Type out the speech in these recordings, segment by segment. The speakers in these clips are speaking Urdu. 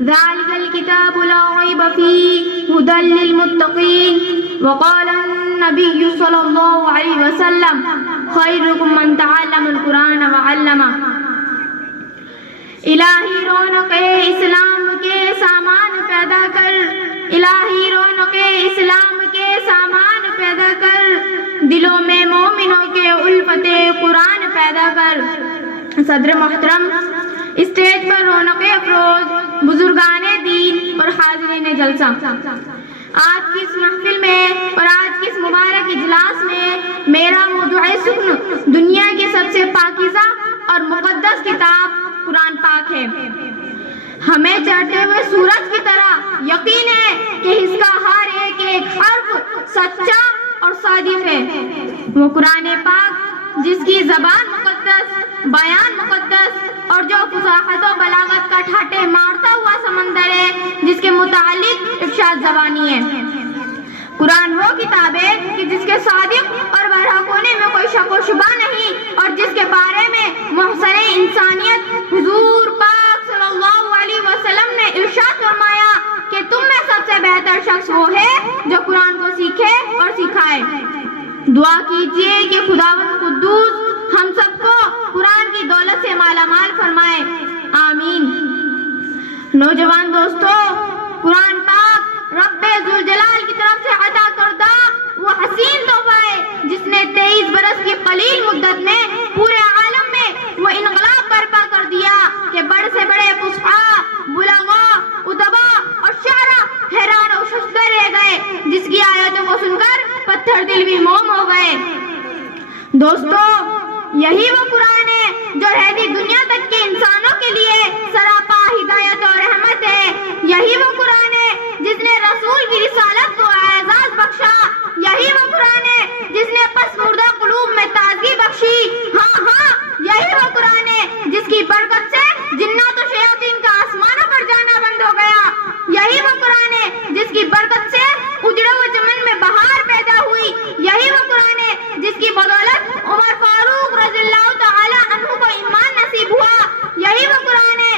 ذلك الكتاب لا ريب فيه هدى للمتقين وقال النبي صلى الله عليه وسلم خيركم من تعلم القرآن وعلمه. الہی رونق اسلام کے سامان پیدا کر، الہی رونق اسلام کے سامان پیدا کر، دلوں میں مومنوں کے الفت قرآن پیدا کر. صدر محترم، اسٹیج پر رونق افروز بزرگان دین اور حاضرین جلسہ، آج کی اس محفل میں اور آج کی اس مبارک اجلاس میں میرا موضوع سخن دنیا کی سب سے پاکیزہ اور مقدس کتاب قرآن پاک ہے. ہمیں چڑھتے ہوئے سورج کی طرح یقین ہے کہ اس کا ہر ایک حرف سچا اور صادق ہے. وہ قرآن پاک جس کی زبان مقدس، بیان مقدس اور جو فصاحت و بلاغت کا ٹھاٹے مارتا ہوا سمندر ہے، جس کے متعلق ارشاد زبانی ہے. قرآن وہ کتاب ہے کہ جس کے صادق اور برحق ہونے میں کوئی شک و شبہ نہیں، اور جس کے بارے میں محسن انسانیت حضور پاک صلی اللہ علیہ وسلم نے ارشاد فرمایا کہ تم میں سب سے بہتر شخص وہ ہے جو قرآن کو سیکھے اور سکھائے. دعا کیجئے کہ خداوند قدوس ہم سب کو قرآن کی دولت سے مالا مال فرمائے، آمین. نوجوان دوستو، قرآن پاک رب ذوالجلال کی طرف سے عطا کردہ وہ حسین تحفہ ہے جس نے 23 برس کی قلیل مدت میں پورے عالم میں وہ انقلاب برپا کر دیا کہ بڑے سے بڑے فصحاء، بلغاء، ادبا اور شعراء حیران و ششدر رہ گئے، جس کی آیتوں کو سن کر پتھر دل بھی موم ہو گئے. دوستو، یہی وہ قرآن ہے جو رہتی دنیا تک کے انسانوں کے لیے سراپا ہدایت اور رحمت ہے. یہی وہ قرآن ہے جس نے رسول کی رسالت کو اعزاز بخشا. یہی وہ قرآن ہے جس نے پس مردہ قلوب میں تازگی بخشی. ہاں، یہی وہ قرآن ہے جس کی برکت سے جنات و شیاطین کا آسمانوں پر جانا بند ہو گیا. یہی وہ قرآن ہے جس کی برکت سے اجڑے ہوئے چمن میں بہار پیدا ہوئی. یہی وہ قرآن ہے جس کی بدولت عمر فاروق رضی اللہ تعالی عنہ کو ایمان نصیب ہوا. یہی وہ قرآن ہے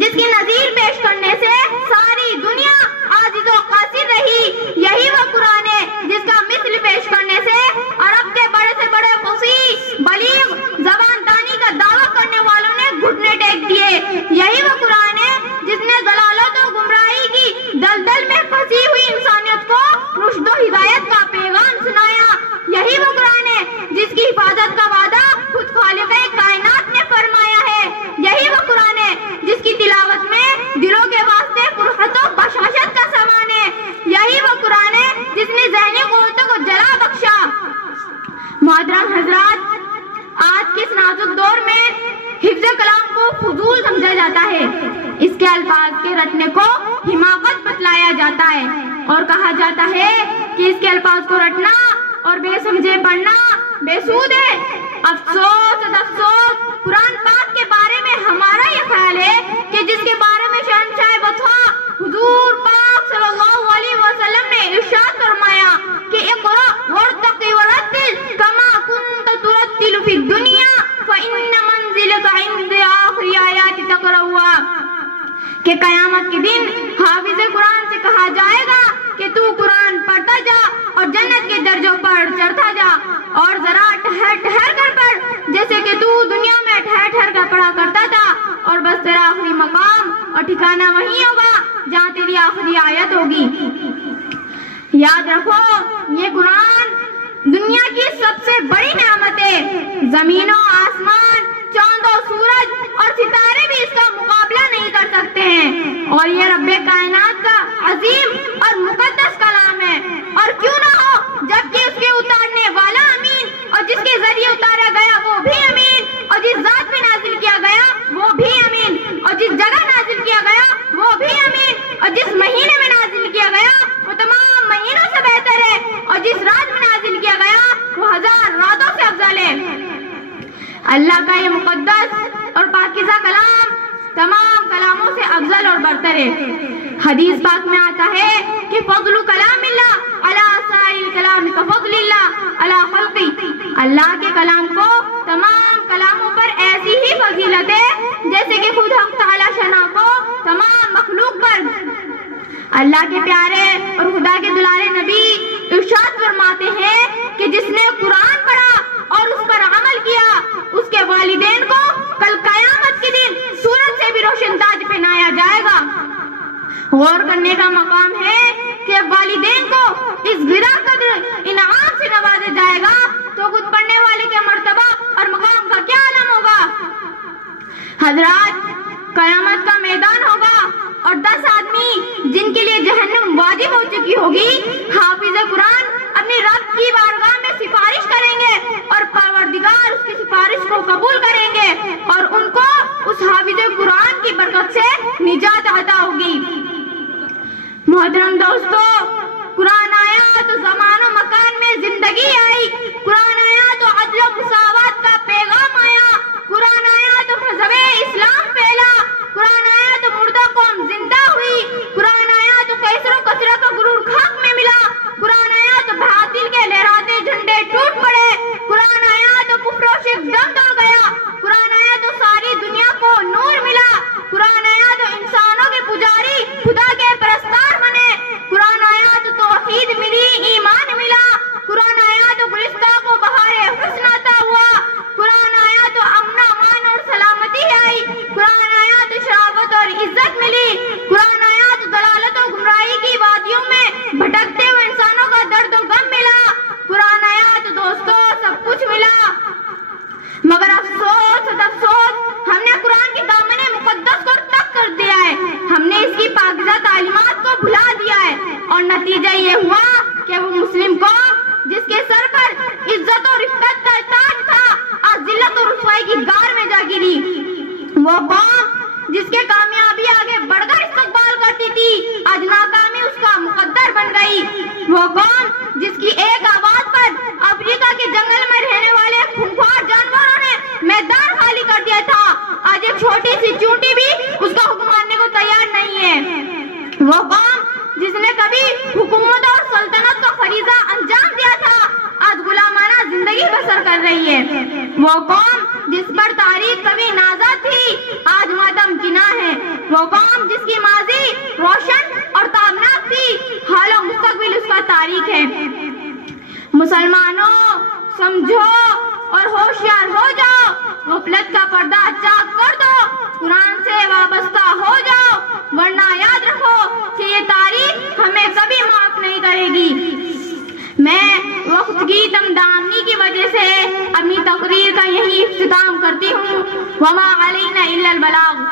جس کی نظیر پیش کرنے سے ساری دنیا عاجز و قاصر رہی. یہی وہ قرآن ہے جس کا مثل پیش کرنے سے عرب کے بڑے سے بڑے فصیح، بلیغ، زبان دانی کا دعویٰ کرنے والوں نے گھٹنے ٹیک دیے. یہی وہ قرآن ہے جس نے ضلالت و گمراہی کی دلدل میں پھنسی ہوئی انسانیت کو رشد و ہدایت کا پیغام سنایا. یہی وہ قرآن ہے جس کی حفاظت کا وعدہ خود خالق کائنات نے فرمایا ہے. یہی وہ قرآن ہے جس کی تلاوت میں دلوں کے واسطے فرحت و بشاشت کا سامان ہے. یہی وہ قرآن ہے جس نے ذہنی قوتوں کو جلا بخشا. محترم حضرات، آج کے اس نازک دور میں حفظ کلام کو فضول سمجھا جاتا ہے. اس کے الفاظ کے رٹنے کو حماقت بتلایا جاتا ہے اور کہا جاتا ہے کہ اس کے الفاظ کو رٹنا اور بے سمجھے پڑھنا بے سود ہے. افسوس، قرآن پاک کے بارے میں ہمارا یہ خیال ہے کہ جس کے بارے میں شہنشاہ بطحا حضور پاک صلی اللہ علیہ وسلم نے ارشاد فرمایا کہ اقرأ وارتقی ورتل کما کنت ترتل فی الدنیا فإن منزلک عند آخر آیات تقرأها، کہ قیامت کے دن حافظ قرآن سے کہا جائے گا کہ تو قرآن پڑھتا جا اور جنت کے درجوں پر چڑھتا جا، اور ذرا ٹھہر کر پڑھ جیسے کہ تو دنیا میں ٹھہر کر پڑھا کرتا تھا، اور بس تیرا آخری مقام اور ٹھکانہ وہیں ہوگا جہاں تیری آخری آیت ہوگی. یاد رکھو، یہ قرآن دنیا کی سب سے بڑی نعمت ہے. زمین و آسمان، چاند و سورج اور ستارے بھی اس کا مقابلہ نہیں کر سکتے ہیں، اور یہ رب کائنات کا عظیم اور مقدس کلام ہے. اور کیوں نہ ہو، جبکہ اس کے اتارنے والا امین، اور جس کے ذریعے اتارا گیا وہ بھی امین، اور جس ذات پہ نازل کیا گیا وہ بھی امین، اور جس جگہ نازل کیا گیا وہ بھی امین، اور جس مہینے میں نازل کیا گیا وہ تمام مہینوں سے بہتر ہے، اور جس رات میں نازل کیا گیا وہ 1000 راتوں سے افضل ہے. اللہ کا یہ مقدس اور پاکیزہ کلام تمام کلاموں سے افضل اور برتر ہے. حدیث پاک میں آتا ہے کہ فضل کلام اللہ علی سائر کلام کا فضل اللہ علی خلقی، اللہ کے کلام کو تمام کلاموں پر ایسی ہی فضیلت ہے جیسے کہ خود حق تعالی شانہ کو تمام مخلوق پر۔ اللہ کے پیارے اور خدا کے دلارے نبی ارشاد فرماتے ہیں کہ جس نے قرآن پڑھا اور اس پر عمل کیا، اس کے والدین کو کل قیامت کے دن سورج سے بھی روشن تاج پہنایا جائے گا۔ غور کرنے کا مقام ہے کہ والدین کو اس گرا قدر انعام سے نوازا جائے گا تو خود پڑھنے والے کے مرتبہ اور مقام کا کیا عالم ہوگا۔ حضرات، قیامت کا میدان ہوگا اور 10 آدمی جن کے لیے جہنم واجب ہو چکی ہوگی، حافظ قرآن اپنی رب کی بارگاہ میں سفارش کریں گے اور پروردگار اس کی سفارش کو قبول کریں گے اور ان کو اس حافظ قرآن کی برکت سے نجات عطا ہوگی۔ محترم دوستو، قرآن آیا تو زمان و مکان میں زندگی آئی، قرآن آیا تو عدل و مساوات کا پیغام آیا، قرآن آیا تو مذہب اسلام پھیلا، قرآن آیا تو مردہ قوم زندہ ہوئی، قرآن آیا تو کیسر و کثرت کا غرور خاک میں ملا، قرآن آیا تو باطل کے لہراتے جھنڈے ٹوٹ پڑے، قرآن آیا تو کفر و شرک دم توڑ گیا، قرآن آیا تو ساری دنیا کو نور ملا، قرآن آیا تو انسانوں کے پجاری خدا کے پرستار بنے، قرآن آیا تو توحید ملی، ایمان ملا، قرآن آیا تو گلستہ کو بہار حسن عطا ہوا، قرآن آیا تو امن امان اور سلامتی آئی، قرآن آیا تو شرافت اور عزت ملی، قرآن آیا تو دلالت و گمراہی کی وادیوں میں بھٹکتے ہوئے انسانوں کا درد و غم ملا، قرآن آیا تو دوستو سب کچھ ملا۔ مگر افسوس ہم نے قرآن کے دامن مقدس کو ترک کر دیا ہے، ہم نے اس کی پاکیزہ تعلیمات کو بھلا دیا ہے اور نتیجہ یہ ہوا کہ وہ مسلم قوم جس کے سر پر عزت اور رفعت کا تاج تھا آج ذلت اور رسوائی کی غار میں جا گری، وہ قوم جس کے کامیابی آگے بڑھ کر استقبال کرتی تھی آج ناکامی اس کا مقدر بن گئی، وہ قوم جس کی ایک آواز پر افریقہ کے جنگل میں رہنے والے خونخوار جانوروں نے میدان خالی کر دیا تھا، آج ایک چھوٹی سی چونٹی بھی اس کا حکم ماننے کو تیار نہیں ہے، وہ قوم جس نے کبھی حکومت اور سلطنت کا فریضہ انجام دیا تھا آج غلامانہ زندگی بسر کر رہی ہے، وہ قوم جس پر تاریخ کبھی نازا تھی آج ماتم کنا ہے، وہ قوم جس کی ماضی روشن اور تابناک تھی حال و مستقبل اس کا تاریخ ہے۔ مسلمانوں، سمجھو اور ہوشیار ہو جاؤ، غفلت کا پردہ چاک کر دو، قرآن سے وابستہ ہو جاؤ، ورنہ یاد رکھو کہ یہ تاریخ ہمیں کبھی معاف نہیں کرے گی۔ میں وقت کی تمدانی کی وجہ سے اپنی تقریر کا یہی اختتام کرتی ہوں۔ وما علینا الا البلاغ۔